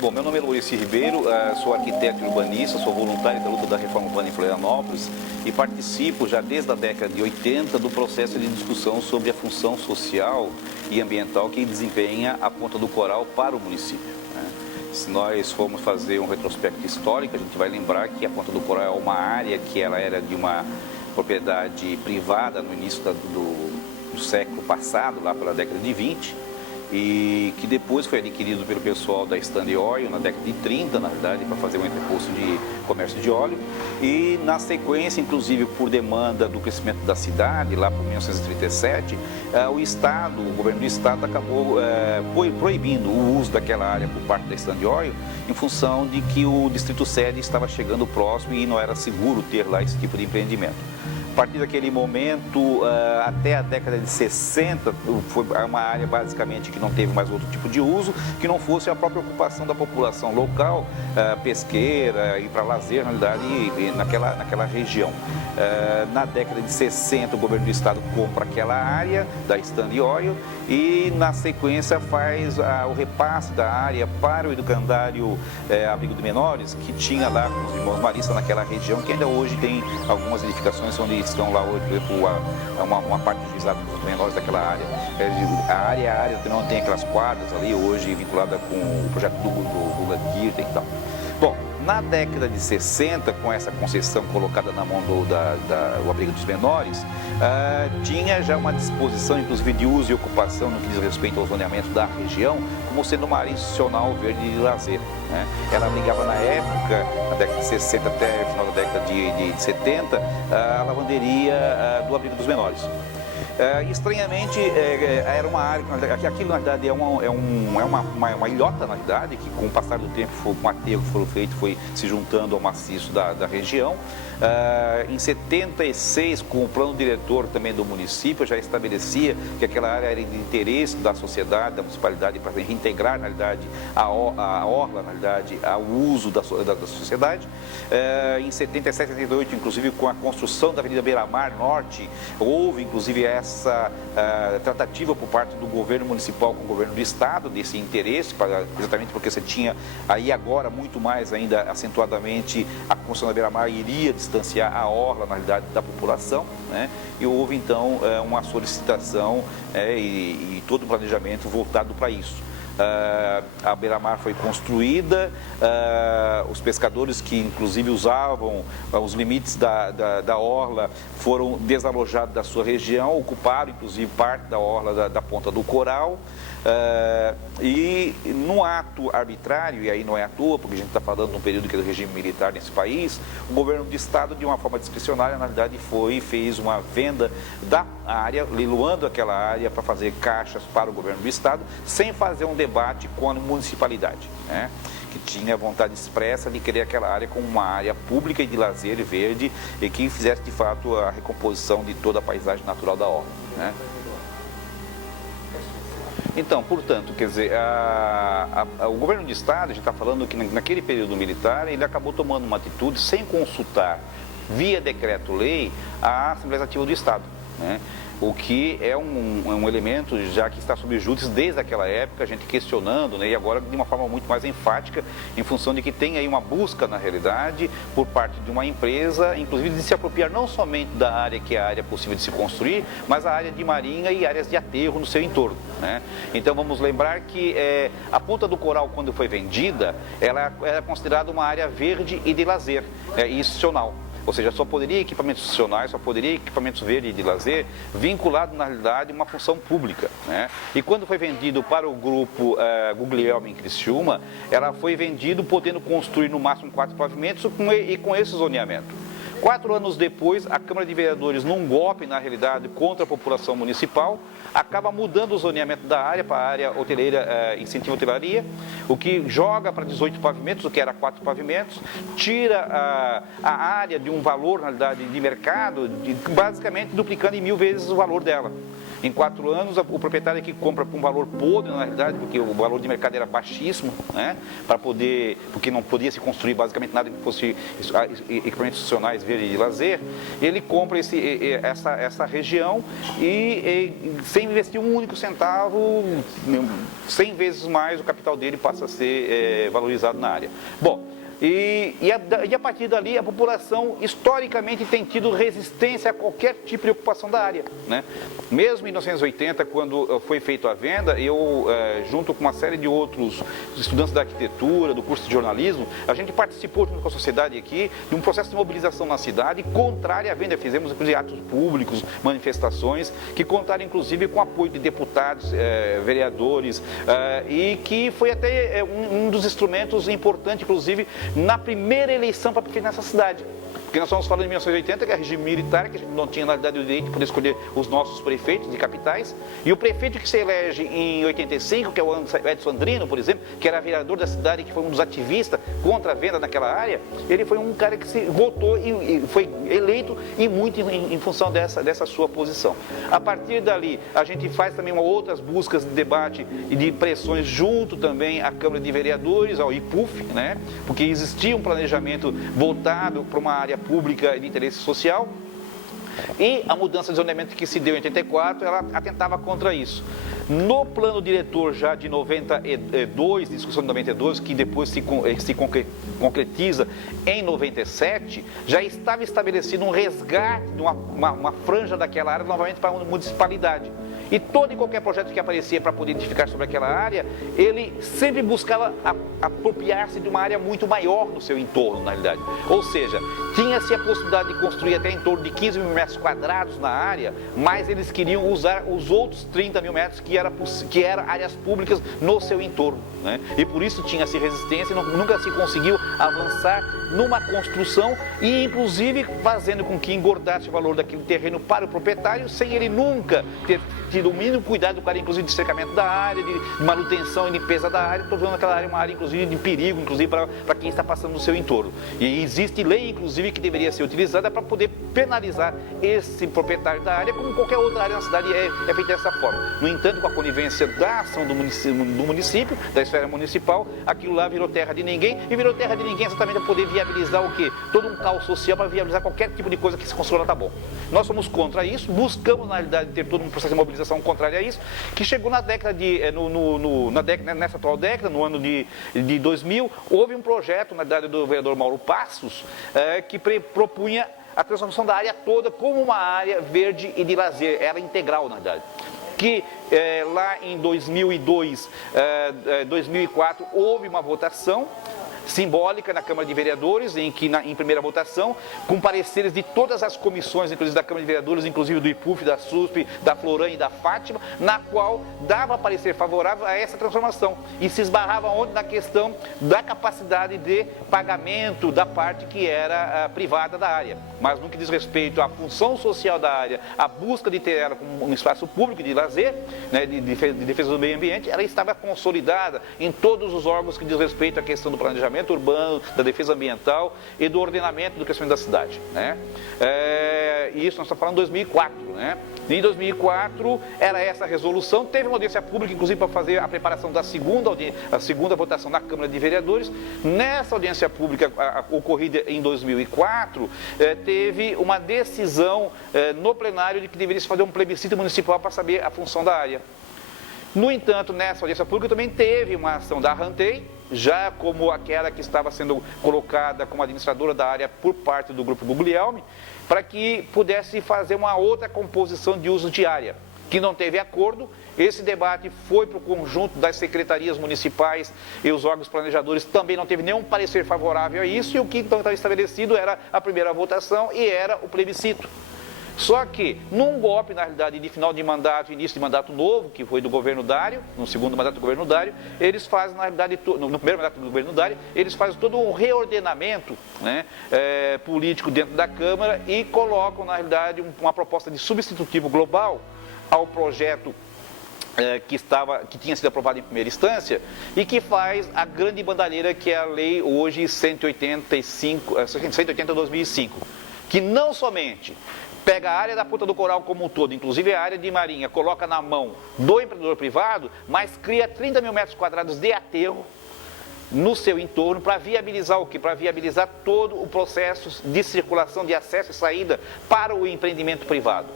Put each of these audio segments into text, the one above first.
Bom, meu nome é Luiz Ribeiro, sou arquiteto e urbanista, sou voluntário da luta da reforma urbana em Florianópolis e participo já desde a década de 80 do processo de discussão sobre a função social e ambiental que desempenha a Ponta do Coral para o município, né? Se nós formos fazer um retrospecto histórico, a gente vai lembrar que a Ponta do Coral é uma área que ela era de uma propriedade privada no início do século passado, lá pela década de 20, e que depois foi adquirido pelo pessoal da Standard Oil na década de 30, na verdade, para fazer um entreposto de comércio de óleo. E na sequência, inclusive por demanda do crescimento da cidade, lá por 1937, o governo do estado acabou proibindo o uso daquela área por parte da Standard Oil, em função de que o distrito sede estava chegando próximo e não era seguro ter lá esse tipo de empreendimento. A partir daquele momento, até a década de 60, foi uma área basicamente que não teve mais outro tipo de uso, que não fosse a própria ocupação da população local, pesqueira e para lazer, na realidade, naquela região. Na década de 60, o governo do estado compra aquela área da Standard Oil e, na sequência, faz o repasse da área para o educandário Abrigo de Menores, que tinha lá com os irmãos maristas naquela região, que ainda hoje tem algumas edificações onde estão lá hoje, por exemplo, uma parte do juizado dos menores daquela área. A área que não tem aquelas quadras ali, hoje vinculada com o projeto do Lula Kirten e tal. Bom, na década de 60, com essa concessão colocada na mão do Abrigo dos Menores, tinha já uma disposição, inclusive, de uso e ocupação no que diz respeito ao zoneamento da região, como sendo uma área institucional verde de lazer, né? Ela abrigava na época, na década de 60 até o final da década de 70, a lavanderia do Abrigo dos Menores. Estranhamente, era uma área, aquilo na verdade é uma ilhota, na verdade, que com o passar do tempo, com o aterro que foram feito, foi se juntando ao maciço da região. Em 76, com o plano diretor também do município, já estabelecia que aquela área era de interesse da sociedade, da municipalidade, para reintegrar, na realidade, a orla, na realidade, ao uso da sociedade. Em 77, 78, inclusive, com a construção da Avenida Beira-Mar Norte, houve, inclusive, essa tratativa por parte do governo municipal com o governo do estado, desse interesse, exatamente porque você tinha aí agora, muito mais ainda acentuadamente, a construção da Beira-Mar iria distanciar a orla, na realidade, da população, né? E houve, então, uma solicitação e todo o planejamento voltado para isso. A beira-mar foi construída, os pescadores que inclusive usavam os limites da orla foram desalojados da sua região, ocuparam inclusive parte da orla da Ponta do Coral. E num ato arbitrário, e aí não é à toa, porque a gente está falando de um período que era do regime militar nesse país, o governo do estado, de uma forma discricionária, na verdade fez uma venda da área, leiloando aquela área para fazer caixas para o governo do estado, sem fazer um debate com a municipalidade, né? Que tinha vontade expressa de querer aquela área como uma área pública e de lazer e verde, e que fizesse de fato a recomposição de toda a paisagem natural da orla, né? Então, portanto, quer dizer, o governo do estado, a gente está falando que naquele período militar, ele acabou tomando uma atitude sem consultar, via decreto-lei, a Assembleia Legislativa do Estado, né? O que é um elemento já que está sob júdice desde aquela época, a gente questionando, né, e agora de uma forma muito mais enfática, em função de que tem aí uma busca, na realidade, por parte de uma empresa, inclusive de se apropriar não somente da área que é a área possível de se construir, mas a área de marinha e áreas de aterro no seu entorno, né? Então vamos lembrar que a Ponta do Coral, quando foi vendida, ela era considerada uma área verde e de lazer, e institucional. Ou seja, só poderia equipamentos institucionais, só poderia equipamentos verdes de lazer, vinculado, na realidade, a uma função pública, né? E quando foi vendido para o grupo Guglielmo em Criciúma, ela foi vendido podendo construir no máximo 4 pavimentos e com esse zoneamento. 4 anos depois, a Câmara de Vereadores, num golpe, na realidade, contra a população municipal, acaba mudando o zoneamento da área para a área hoteleira, incentivo à hotelaria, o que joga para 18 pavimentos, o que era 4 pavimentos, tira a área de um valor, na realidade, de mercado, basicamente duplicando em 1000 vezes o valor dela. Em 4 anos, o proprietário que compra por um valor podre, na realidade, porque o valor de mercado era baixíssimo, né? Porque não podia se construir basicamente nada que fosse equipamentos institucionais, verde e de lazer, ele compra essa região e sem investir um único centavo, 100 vezes mais o capital dele passa a ser valorizado na área. Bom, e a partir dali a população historicamente tem tido resistência a qualquer tipo de ocupação da área, né? Mesmo em 1980, quando foi feita a venda, eu, junto com uma série de outros estudantes da arquitetura, do curso de jornalismo, a gente participou junto com a sociedade aqui de um processo de mobilização na cidade contrária à venda. Fizemos inclusive atos públicos, manifestações, que contaram inclusive com apoio de deputados, vereadores, e que foi até um dos instrumentos importantes, inclusive, na primeira eleição para prefeito nessa cidade. Porque nós estamos falando de 1980, que é regime militar, que a gente não tinha, na verdade, o direito de poder escolher os nossos prefeitos de capitais. E o prefeito que se elege em 85, que é o Edson Andrino, por exemplo, que era vereador da cidade, que foi um dos ativistas contra a venda naquela área, ele foi um cara que se votou e foi eleito e muito em função dessa sua posição. A partir dali, a gente faz também outras buscas de debate e de pressões junto também à Câmara de Vereadores, ao IPUF, né? Porque existia um planejamento voltado para uma área pública e de interesse social, e a mudança de zoneamento que se deu em 84, ela atentava contra isso. No plano diretor já de 92, discussão de 92, que depois se concretiza em 97, já estava estabelecido um resgate de uma franja daquela área novamente para a municipalidade. E todo e qualquer projeto que aparecia para poder edificar sobre aquela área, ele sempre buscava apropriar-se de uma área muito maior no seu entorno, na realidade. Ou seja, tinha-se a possibilidade de construir até em torno de 15 mil metros quadrados na área, mas eles queriam usar os outros 30 mil metros que eram áreas públicas no seu entorno, né? E por isso tinha-se resistência e nunca se conseguiu avançar numa construção e, inclusive, fazendo com que engordasse o valor daquele terreno para o proprietário, sem ele nunca ter tido o mínimo cuidado com a área, inclusive, de cercamento da área, de manutenção e limpeza da área, tornando aquela área uma área, inclusive, de perigo, inclusive, para quem está passando no seu entorno. E existe lei, inclusive, que deveria ser utilizada para poder penalizar esse proprietário da área, como qualquer outra área na cidade é feita dessa forma. No entanto, com a conivência da ação do município, da esfera municipal, aquilo lá virou terra de ninguém, e virou terra de ninguém exatamente para poder viabilizar o quê? Todo um caos social para viabilizar qualquer tipo de coisa que se construa, tá bom. Nós somos contra isso, buscamos, na realidade, ter todo um processo de mobilização contrário a isso, que chegou na década nessa atual década, no ano de 2000, houve um projeto, na verdade, do vereador Mauro Passos, que propunha a transformação da área toda como uma área verde e de lazer, era integral, na verdade. Que lá em 2002, 2004, houve uma votação simbólica na Câmara de Vereadores, em que em primeira votação, com pareceres de todas as comissões, inclusive da Câmara de Vereadores, inclusive do IPUF, da SUSP, da Floran e da Fátima, na qual dava parecer favorável a essa transformação e se esbarrava onde? Na questão da capacidade de pagamento da parte que era privada da área, mas no que diz respeito à função social da área, a busca de ter ela como um espaço público de lazer, né, de defesa do meio ambiente, ela estava consolidada em todos os órgãos que diz respeito à questão do planejamento urbano, da defesa ambiental e do ordenamento do crescimento da cidade, né? Isso nós estamos falando em 2004, né? Em 2004 era essa a resolução, teve uma audiência pública, inclusive, para fazer a preparação da segunda votação na Câmara de Vereadores. Nessa audiência pública ocorrida em 2004, teve uma decisão no plenário de que deveria se fazer um plebiscito municipal para saber a função da área. No entanto, nessa audiência pública também teve uma ação da Rantei, já como aquela que estava sendo colocada como administradora da área por parte do Grupo Guglielmi, para que pudesse fazer uma outra composição de uso de área, que não teve acordo. Esse debate foi para o conjunto das secretarias municipais e os órgãos planejadores, também não teve nenhum parecer favorável a isso, e o que então estava estabelecido era a primeira votação e era o plebiscito. Só que, num golpe, na realidade, de final de mandato, início de mandato novo, que foi do governo Dário, no segundo mandato do governo Dário, eles fazem, na realidade, no primeiro mandato do governo Dário, eles fazem todo um reordenamento, né, político dentro da Câmara e colocam, na realidade, uma proposta de substitutivo global ao projeto que tinha sido aprovado em primeira instância e que faz a grande bandalheira que é a lei hoje 180/2005, que não somente pega a área da Ponta do Coral como um todo, inclusive a área de marinha, coloca na mão do empreendedor privado, mas cria 30 mil metros quadrados de aterro no seu entorno para viabilizar o quê? Para viabilizar todo o processo de circulação, de acesso e saída para o empreendimento privado.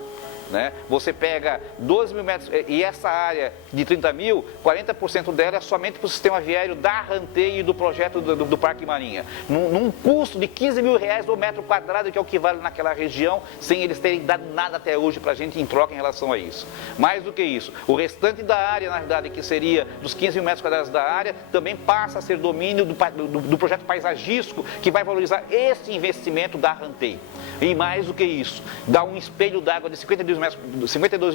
Né? Você pega 12 mil metros, e essa área de 30 mil, 40% dela é somente para o sistema viário da Ranteio e do projeto do Parque Marinha. Num custo de 15 mil reais o metro quadrado, que é o que vale naquela região, sem eles terem dado nada até hoje para a gente em troca em relação a isso. Mais do que isso, o restante da área, na verdade, que seria dos 15 mil metros quadrados da área, também passa a ser domínio do projeto paisagístico, que vai valorizar esse investimento da Ranteio. E mais do que isso, dá um espelho d'água de 52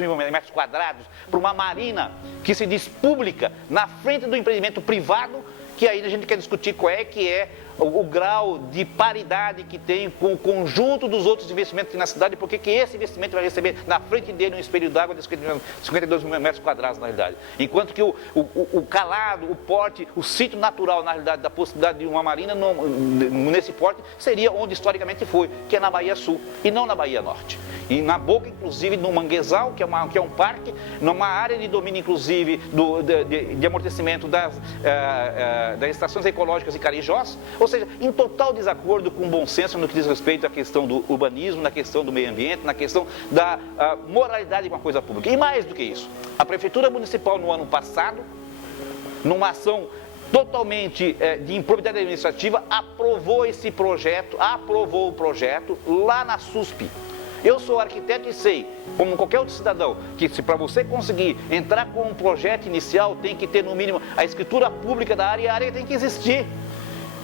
mil metros quadrados para uma marina que se diz pública na frente do empreendimento privado, que aí a gente quer discutir qual é que é o grau de paridade que tem com o conjunto dos outros investimentos na cidade, porque que esse investimento vai receber na frente dele um espelho d'água de 52 mil metros quadrados, na realidade. Enquanto que o calado, o porte, o sítio natural, na realidade, da possibilidade de uma marina nesse porte, seria onde historicamente foi, que é na Bahia Sul, e não na Bahia Norte. E na boca, inclusive, no Manguezal, que é um parque, numa área de domínio, inclusive, de amortecimento das estações ecológicas e Carijós, ou seja, em total desacordo com o bom senso no que diz respeito à questão do urbanismo, na questão do meio ambiente, na questão da moralidade com a coisa pública. E mais do que isso, a Prefeitura Municipal, no ano passado, numa ação totalmente de improbidade administrativa, aprovou o projeto lá na SUSP. Eu sou arquiteto e sei, como qualquer outro cidadão, que se para você conseguir entrar com um projeto inicial, tem que ter no mínimo a escritura pública da área, e a área tem que existir.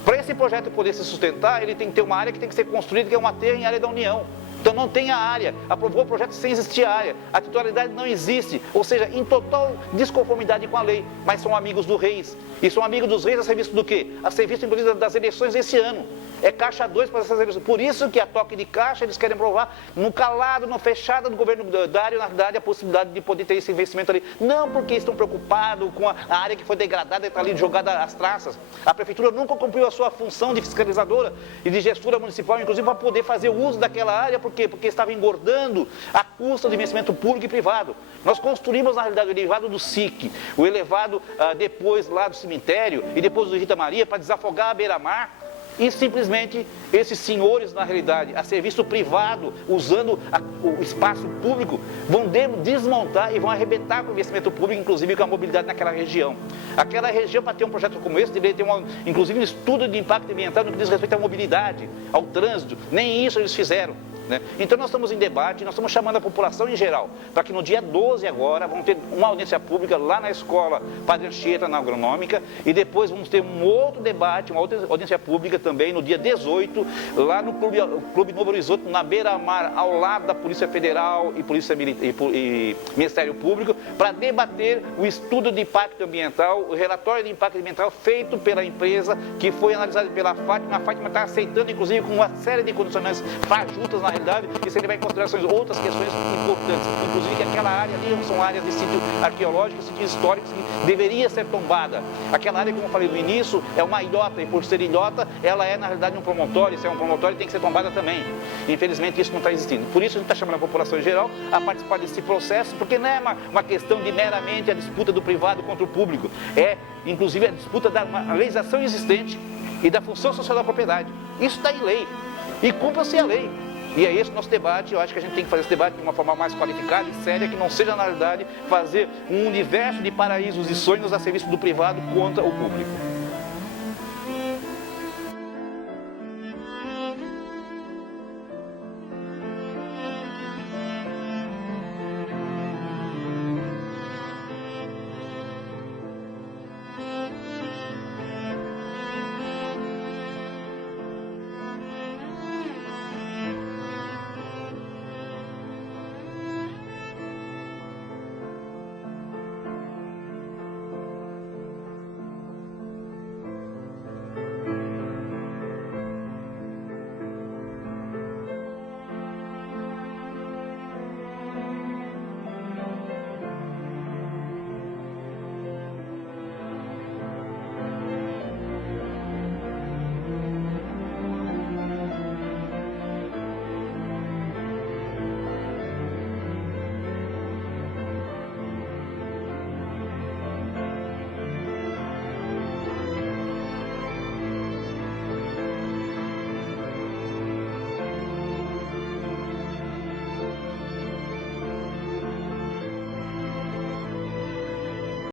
Para esse projeto poder se sustentar, ele tem que ter uma área que tem que ser construída, que é um aterro em área da União. Então não tem a área, aprovou o projeto sem existir a área, a titularidade não existe, ou seja, em total desconformidade com a lei, mas são amigos do Reis. E são amigos dos Reis a serviço do quê? A serviço, inclusive, das eleições desse ano. É caixa 2 para essas eleições. Por isso que a toque de caixa eles querem provar no calado, no fechado do governo Dário, na verdade, a possibilidade de poder ter esse investimento ali. Não porque estão preocupados com a área que foi degradada e está ali jogada às traças. A prefeitura nunca cumpriu a sua função de fiscalizadora e de gestora municipal, inclusive para poder fazer o uso daquela área. Por quê? Porque estava engordando a custa do investimento público e privado. Nós construímos, na realidade, o elevado do SIC, o elevado depois lá do cemitério e depois do Rita Maria para desafogar a beira-mar. E simplesmente esses senhores, na realidade, a serviço privado, usando o espaço público, vão desmontar e vão arrebentar com o investimento público, inclusive com a mobilidade naquela região. Aquela região, para ter um projeto como esse, deveria ter inclusive um estudo de impacto ambiental no que diz respeito à mobilidade, ao trânsito. Nem isso eles fizeram. Né? Então nós estamos em debate, nós estamos chamando a população em geral, para que no dia 12 agora, vamos ter uma audiência pública lá na escola Padre Anchieta, na Agronômica, e depois vamos ter um outro debate, uma outra audiência pública também no dia 18, lá no Clube Novo Horizonte, na beira-mar, ao lado da Polícia Federal e Ministério Público, para debater o estudo de impacto ambiental, o relatório de impacto ambiental feito pela empresa, que foi analisado pela Fátima. A Fátima está aceitando, inclusive, com uma série de condicionantes fajutas na realidade, e se ele vai em consideração outras questões importantes, inclusive que aquela área ali são áreas de sítio arqueológico, sítios históricos que deveria ser tombada. Aquela área, como eu falei no início, é uma ilhota, e por ser ilhota, ela é na realidade um promontório. Se é um promontório, tem que ser tombada também. Infelizmente, isso não está existindo. Por isso, a gente está chamando a população em geral a participar desse processo, porque não é uma questão de meramente a disputa do privado contra o público, é inclusive a disputa da legislação existente e da função social da propriedade. Isso está em lei, e cumpra-se a lei. E é esse o nosso debate. Eu acho que a gente tem que fazer esse debate de uma forma mais qualificada e séria, que não seja, na realidade, fazer um universo de paraísos e sonhos a serviço do privado contra o público.